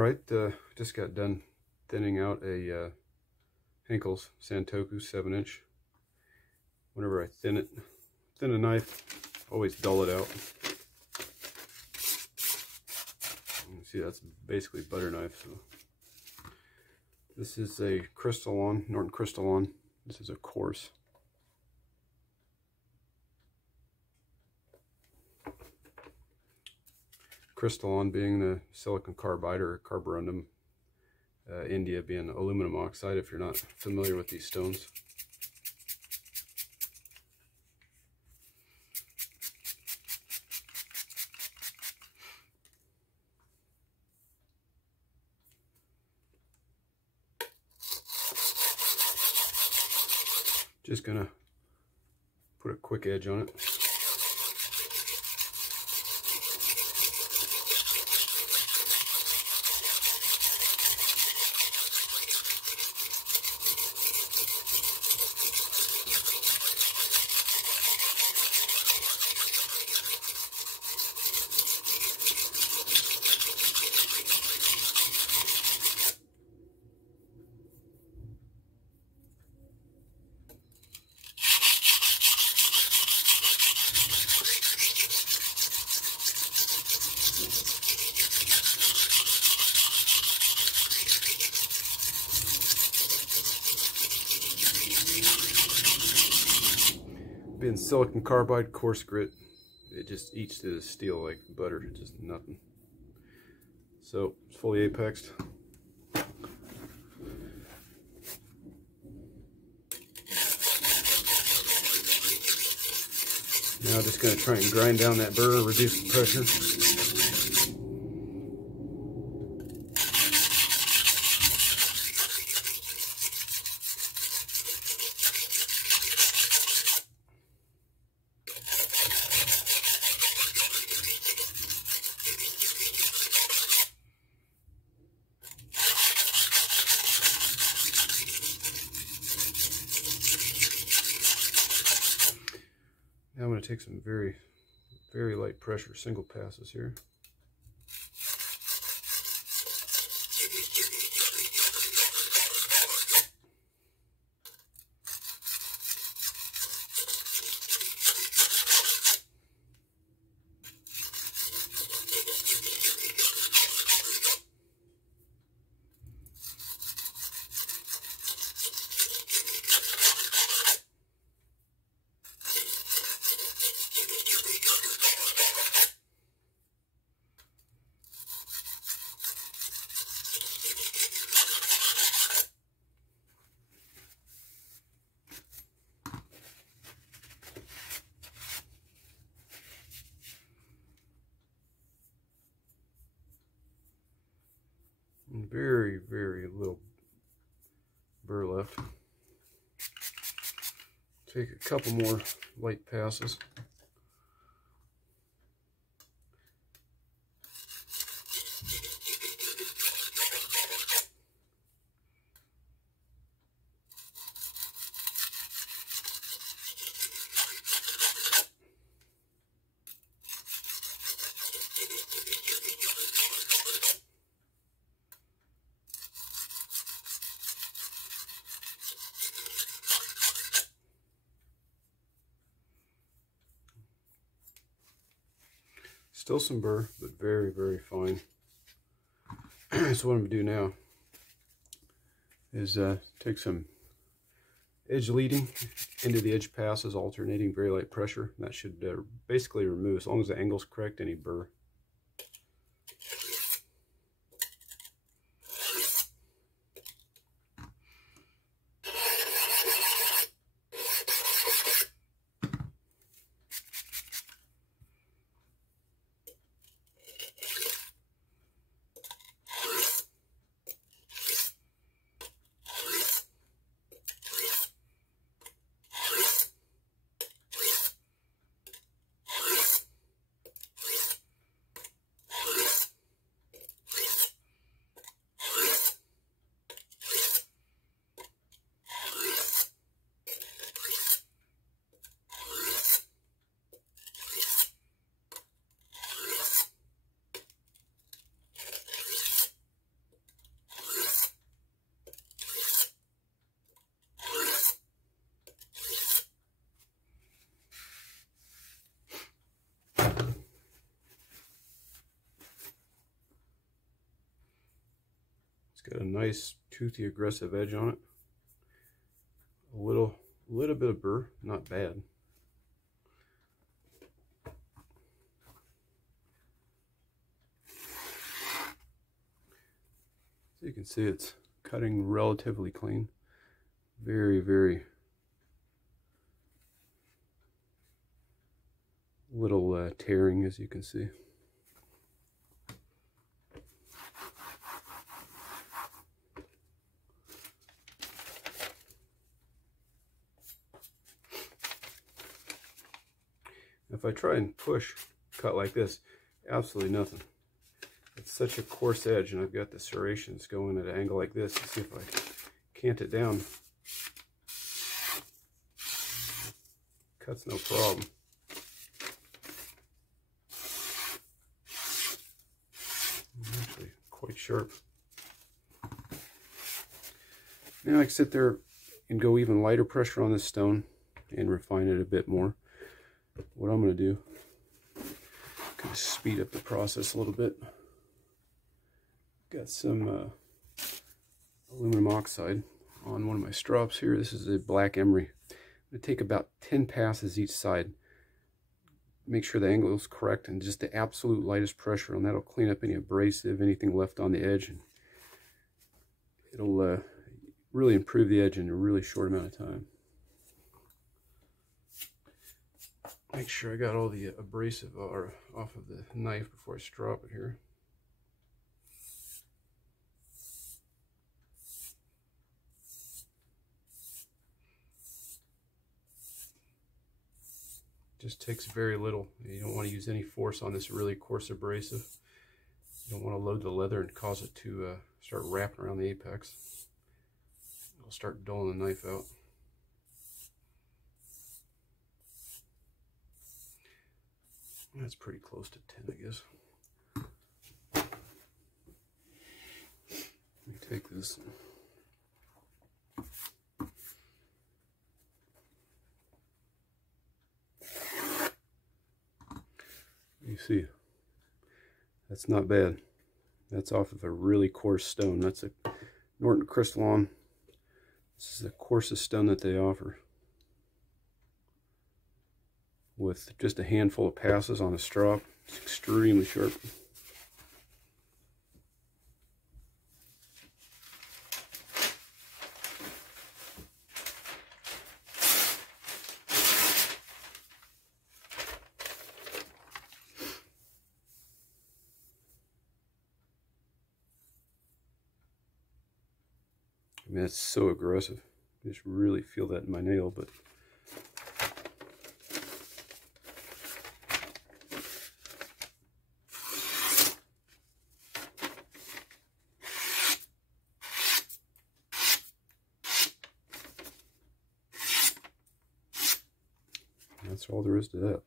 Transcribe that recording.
Alright, just got done thinning out a Henckels Santoku 7-inch. Whenever I thin a knife, always dull it out. You can see that's basically butter knife. So this is a Crystolon, Norton Crystolon. This is a Coarse. Crystolon being the silicon carbide or carborundum, India being aluminum oxide, if you're not familiar with these stones. Just gonna put a quick edge on it. Being silicon carbide coarse grit, it just eats through the steel like butter, just nothing. So it's fully apexed. Now I'm just going to try and grind down that burr, reduce the pressure. Now I'm going to take some very, very light pressure single passes here. Very, very little burr left. Take a couple more light passes. Still some burr, but very, very fine. So what I'm going to do now is take some edge leading into the edge passes, alternating very light pressure. And that should basically remove, as long as the angle's correct, any burr. Got a nice toothy aggressive edge on it. A little bit of burr, not bad. So you can see it's cutting relatively clean. Very, very little tearing, as you can see. If I try and push, cut like this, absolutely nothing. It's such a coarse edge, and I've got the serrations going at an angle like this. Let's see if I cant it down. Cuts no problem. Actually, quite sharp. Now I can sit there and go even lighter pressure on this stone and refine it a bit more. What I'm going to do, kind of speed up the process a little bit. Got some aluminum oxide on one of my strops here. This is a black emery. I'm going to take about 10 passes each side. Make sure the angle is correct, and just the absolute lightest pressure, and that'll clean up any abrasive, anything left on the edge, and it'll really improve the edge in a really short amount of time. Make sure I got all the abrasive off of the knife before I strop it here. Just takes very little. You don't want to use any force on this really coarse abrasive. You don't want to load the leather and cause it to start wrapping around the apex. It'll start dulling the knife out. That's pretty close to 10, I guess. Let me take this. You see, that's not bad. That's off of a really coarse stone. That's a Norton Crystolon. This is the coarsest stone that they offer. With just a handful of passes on a strop, it's extremely sharp. I mean, it's so aggressive. I just really feel that in my nail, but that's all there is to that.